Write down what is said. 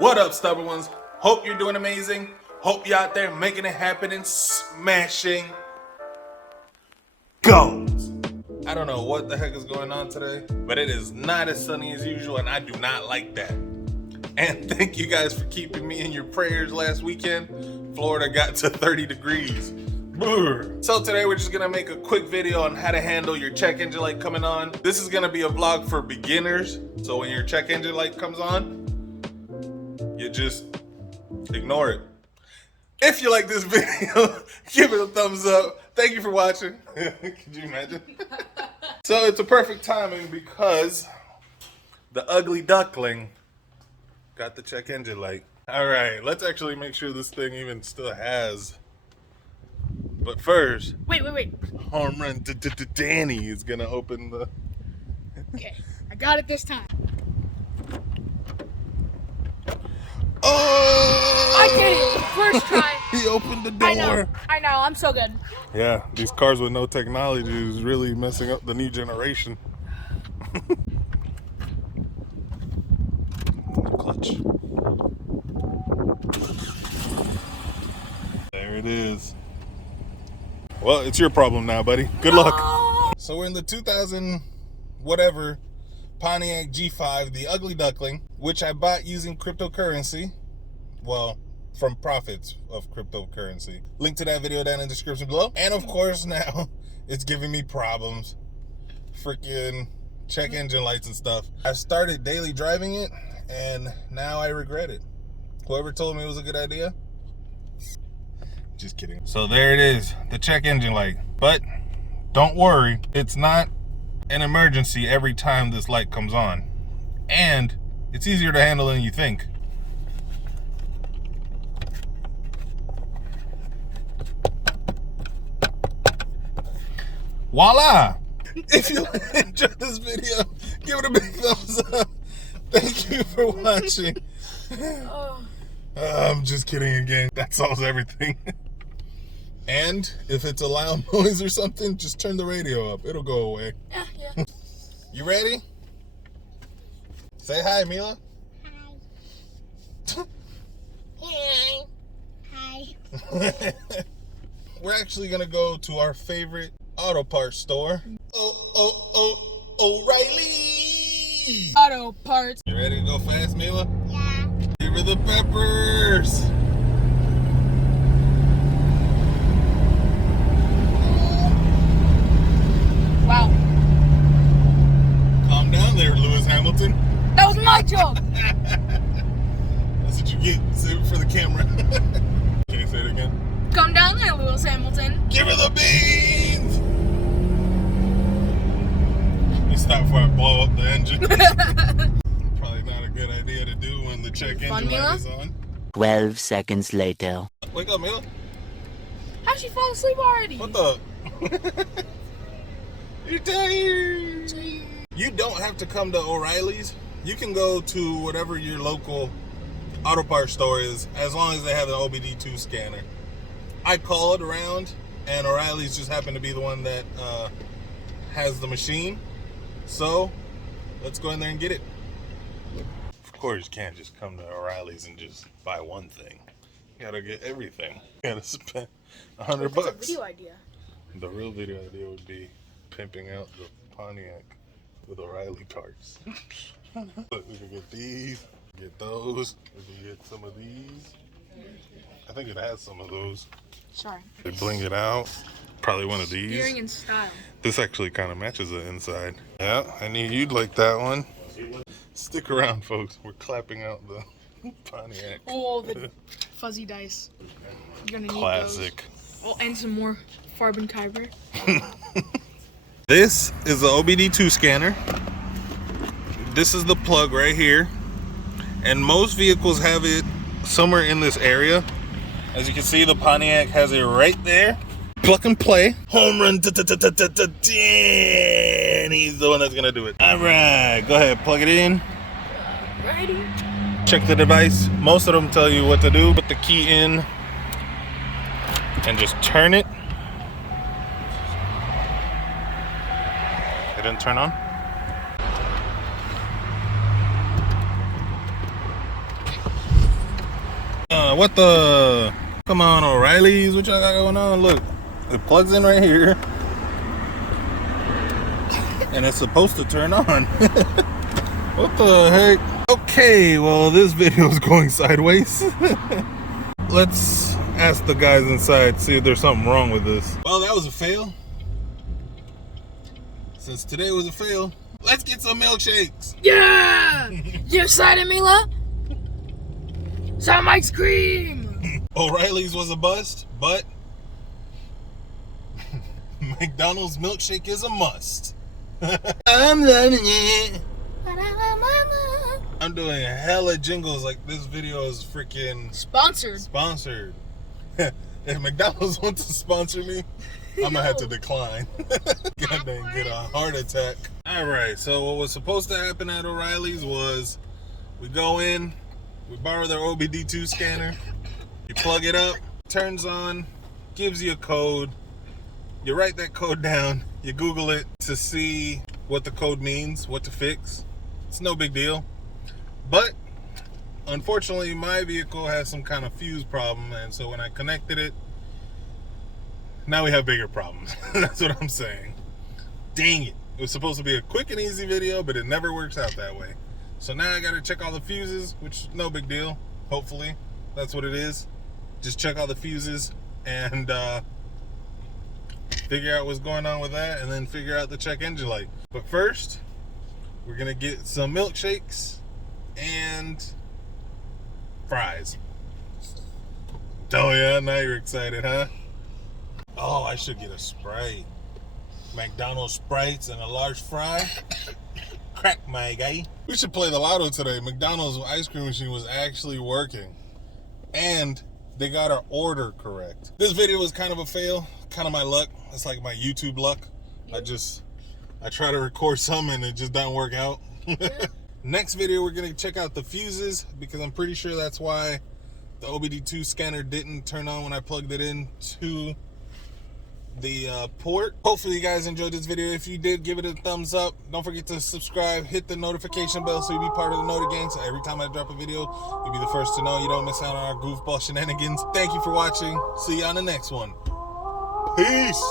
What up, stubborn ones? Hope you're doing amazing. Hope you're out there making it happen and smashing goals. I don't know what the heck is going on today, but it is not as sunny as usual, and I do not like that. And thank you guys for keeping me in your prayers last weekend. Florida got to 30 degrees. Brr. So today we're just gonna make a quick video on how to handle your check engine light coming on. This is gonna be a vlog for beginners. So when your check engine light comes on, you just ignore it. If you like this video, give it a thumbs up. Thank you for watching. Could you imagine? So it's a perfect timing because the ugly duckling got the check engine light. All right, let's actually make sure this thing even still has. But first, wait. home run Danny is gonna open the. Okay, I got it this time. Oh! I did it! First try. He opened the door. I know, I'm so good. Yeah, these cars with no technology is really messing up the new generation. Clutch. There it is. Well, it's your problem now, buddy. Good luck. So we're in the 2000 whatever Pontiac G5, the ugly duckling, which I bought using cryptocurrency. Well, from profits of cryptocurrency. Link to that video down in the description below. And of course now it's giving me problems. Freaking check engine lights and stuff. I started daily driving it and now I regret it. Whoever told me it was a good idea, just kidding. So there it is, the check engine light. But don't worry, it's not an emergency every time this light comes on. And it's easier to handle than you think. Voila! If you enjoyed this video, give it a big thumbs up. Thank you for watching. I'm just kidding again. That solves everything. And if it's a loud noise or something, just turn the radio up. It'll go away. Yeah. You ready? Say hi, Mila. Hi. Hi. We're actually gonna go to our favorite auto parts store. O'Reilly. Auto parts. You ready to go fast, Mila? Yeah. Give her the peppers. Wow. Calm down there, Lewis Hamilton. That was my joke. That's what you get. Save it for the camera. Can you say it again? Come down there, Lewis Hamilton. Give her the beans. You stop before I blow up the engine. Probably not a good idea to do when the check engine light is on. 12 seconds later. Wake up, Mila. How'd she fall asleep already? What the? You're tired. You don't have to come to O'Reilly's. You can go to whatever your local auto parts store is, as long as they have an OBD2 scanner. I called around, and O'Reilly's just happened to be the one that has the machine. So let's go in there and get it. Of course, you can't just come to O'Reilly's and just buy one thing. You gotta get everything. You gotta spend $100 bucks. That's a video idea. The real video idea would be pimping out the Pontiac with O'Reilly parts. We can get these, get those, we can get some of these. I think it has some of those. Sorry. They bling it out. Probably one of these. Steering in style. This actually kind of matches the inside. Yeah, I knew you'd like that one. Stick around, folks. We're clapping out the Pontiac. Oh, the fuzzy dice. You're gonna need Classic. those. Oh, and some more Farben Kyber. This is the OBD2 scanner. This is the plug right here. And most vehicles have it somewhere in this area. As you can see, the Pontiac has it right there. Plug and play. Home run. Danny's the one that's gonna do it. All right, go ahead, plug it in. Ready? Check the device. Most of them tell you what to do. Put the key in and just turn it. It didn't turn on. What the? Come on, O'Reilly's. What y'all got going on? Look, it plugs in right here. And it's supposed to turn on. What the heck? Okay, well, this video is going sideways. Let's ask the guys inside, see if there's something wrong with this. Well, that was a fail. Since today was a fail, let's get some milkshakes. Yeah! You excited, Mila? Some ice cream! O'Reilly's was a bust, but McDonald's milkshake is a must. I'm loving it. I'm doing hella jingles like this video is freaking sponsored. If McDonald's wants to sponsor me, I'm gonna have to decline. God dang, get a heart attack. Alright, so what was supposed to happen at O'Reilly's was we go in, we borrow their OBD2 scanner, you plug it up, turns on, gives you a code, you write that code down, you Google it to see what the code means, what to fix. It's no big deal. But unfortunately, my vehicle has some kind of fuse problem, and so when I connected it, now we have bigger problems. That's what I'm saying. Dang it. It was supposed to be a quick and easy video, but it never works out that way. So now I gotta check all the fuses, which no big deal. Hopefully, that's what it is. Just check all the fuses and figure out what's going on with that, and then figure out the check engine light. But first, we're gonna get some milkshakes and fries. Oh yeah, now you're excited, huh? Oh, I should get a Sprite. McDonald's Sprites and a large fry. Crack, my guy. We should play the lotto today. McDonald's ice cream machine was actually working. And they got our order correct. This video was kind of a fail. Kind of my luck. It's like my YouTube luck. I try to record some and it just doesn't work out. Next video, we're gonna check out the fuses because I'm pretty sure that's why the OBD2 scanner didn't turn on when I plugged it into the port. Hopefully you guys enjoyed this video. If you did, give it a thumbs up. Don't forget to subscribe, hit the notification bell so you'll be part of the Noti Gang. So every time I drop a video, you'll be the first to know. You don't miss out on our goofball shenanigans. Thank you for watching. See you on the next one. Peace.